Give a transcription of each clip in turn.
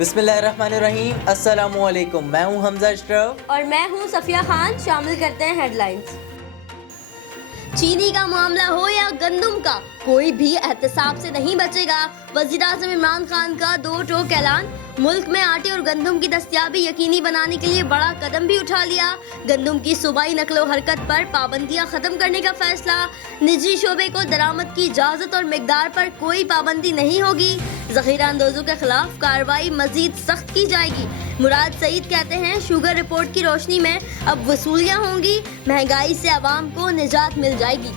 बिस्मिल्लाहिर्रहमानिर्रहीम, अस्सलाम वालेकुम। मैं हूं हमजा अशरफ और मैं हूं सफिया खान। शामिल करते हैं हेडलाइंस। चीनी का मामला हो या गंदम का, कोई भी एहतसाब से नहीं बचेगा। वज़ीर-ए-आज़म इमरान खान का दो टोक ऐलान। मुल्क में आटे और गंदम की दस्तयाबी यकीनी बनाने के लिए बड़ा कदम भी उठा लिया। गंदम की सूबाई नकलो हरकत पर पाबंदियां खत्म करने का फैसला। निजी शोबे को दरामद की इजाजत और मिकदार पर कोई पाबंदी नहीं होगी। ज़ख़ीरा अंदोजों के खिलाफ कार्रवाई मजीद सख्त की जाएगी। मुराद सईद कहते हैं शुगर रिपोर्ट की रोशनी में अब वसूलियां होंगी, महंगाई से आवाम को निजात मिल जाएगी।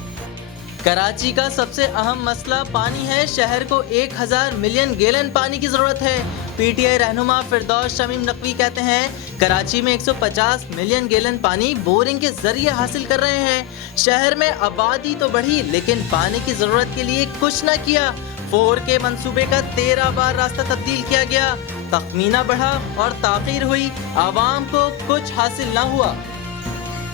कराची का सबसे अहम मसला पानी है। शहर को 1000 मिलियन गैलन पानी की जरूरत है। पीटीआई रहनुमा फिरदौस शमीम नकवी कहते हैं कराची में 150 मिलियन गैलन पानी बोरिंग के जरिए हासिल कर रहे हैं। शहर में आबादी तो बढ़ी लेकिन पानी की जरूरत के लिए कुछ न किया। 4K मंसूबे का 13 बार रास्ता तब्दील किया गया, तखमीना बढ़ा और ताखीर हुई, आवाम को कुछ हासिल न हुआ।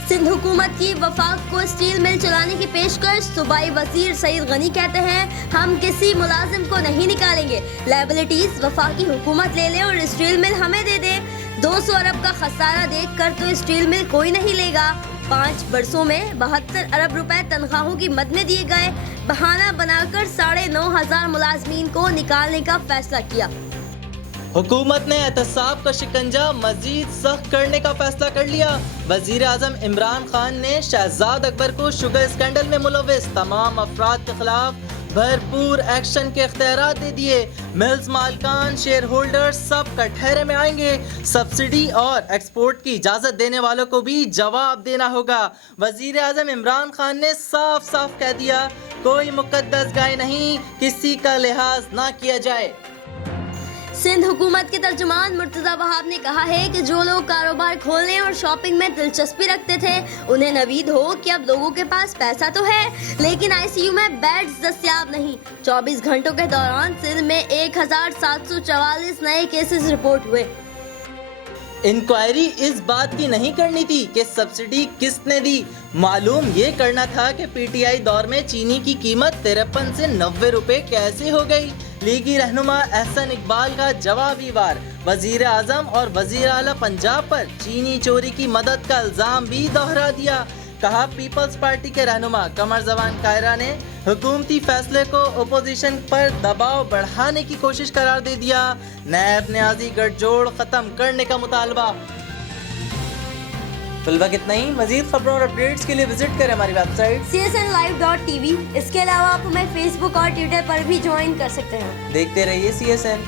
सिंध हुकूमत की वफाक को स्टील मिल चलाने की पेशकश। सूबाई वजीर सईद गनी कहते हैं हम किसी मुलाजिम को नहीं निकालेंगे, लायबिलिटीज वफाकी हुकूमत ले ले और स्टील मिल हमें दे दे। 200 अरब का खसारा देख कर तो स्टील मिल कोई नहीं लेगा। 5 बरसों में 72 अरब रुपए तनख्वाहों की मद में दिए गए। बहाना बनाकर 9,500 मुलाजमीन को निकालने का फैसला किया। हुकूमत ने एहतसाब का शिकंजा मजीद सख्त करने का फैसला कर लिया। वजीर आजम इमरान खान ने शहजाद अकबर को शुगर स्कैंडल में मुलव्विस तमाम अफराद के खिलाफ भरपूर एक्शन के इख्तियारात दे दिए। मिल्स मालकान, शेयर होल्डर सब कटहरे में आएंगे। सब्सिडी और एक्सपोर्ट की इजाजत देने वालों को भी जवाब देना होगा। वजीर आजम इमरान खान ने साफ साफ कह दिया कोई मुकद्दस गाय नहीं, किसी का लिहाज ना किया जाए। सिंध हुकूमत के तर्जुमान मुर्तज़ा वहाब ने कहा है कि जो लोग कारोबार खोलने और शॉपिंग में दिलचस्पी रखते थे उन्हें नवीद हो कि अब लोगों के पास पैसा तो है लेकिन आईसीयू में बेड्स दस्तयाब नहीं। 24 घंटों के दौरान सिंध में 1744 नए केसेस रिपोर्ट हुए। इंक्वायरी इस बात की नहीं करनी थी कि सब्सिडी किसने दी, मालूम ये करना था कि पीटीआई दौर में चीनी की कीमत 53 से 90 रुपए कैसे हो गई। लीगी रहनुमा एहसन इकबाल का जवाबी वार। वजीर आजम और वजीर आला पंजाब पर चीनी चोरी की मदद का इल्जाम भी दोहरा दिया। कहा पीपल्स पार्टी के रहनुमा कमर जवान कायरा ने हुकूमती फैसले को अपोजिशन पर दबाव बढ़ाने की कोशिश करार दे दिया। नैब न्याजी गठजोड़ खत्म करने का मुतालबा। फिलहाल इतना ही। मजीद खबरों और अपडेट्स के लिए विजिट करें हमारी वेबसाइट csnlive.tv। इसके अलावा आप हमें फेसबुक और ट्विटर पर भी ज्वाइन कर सकते हैं। देखते रहिए CSN।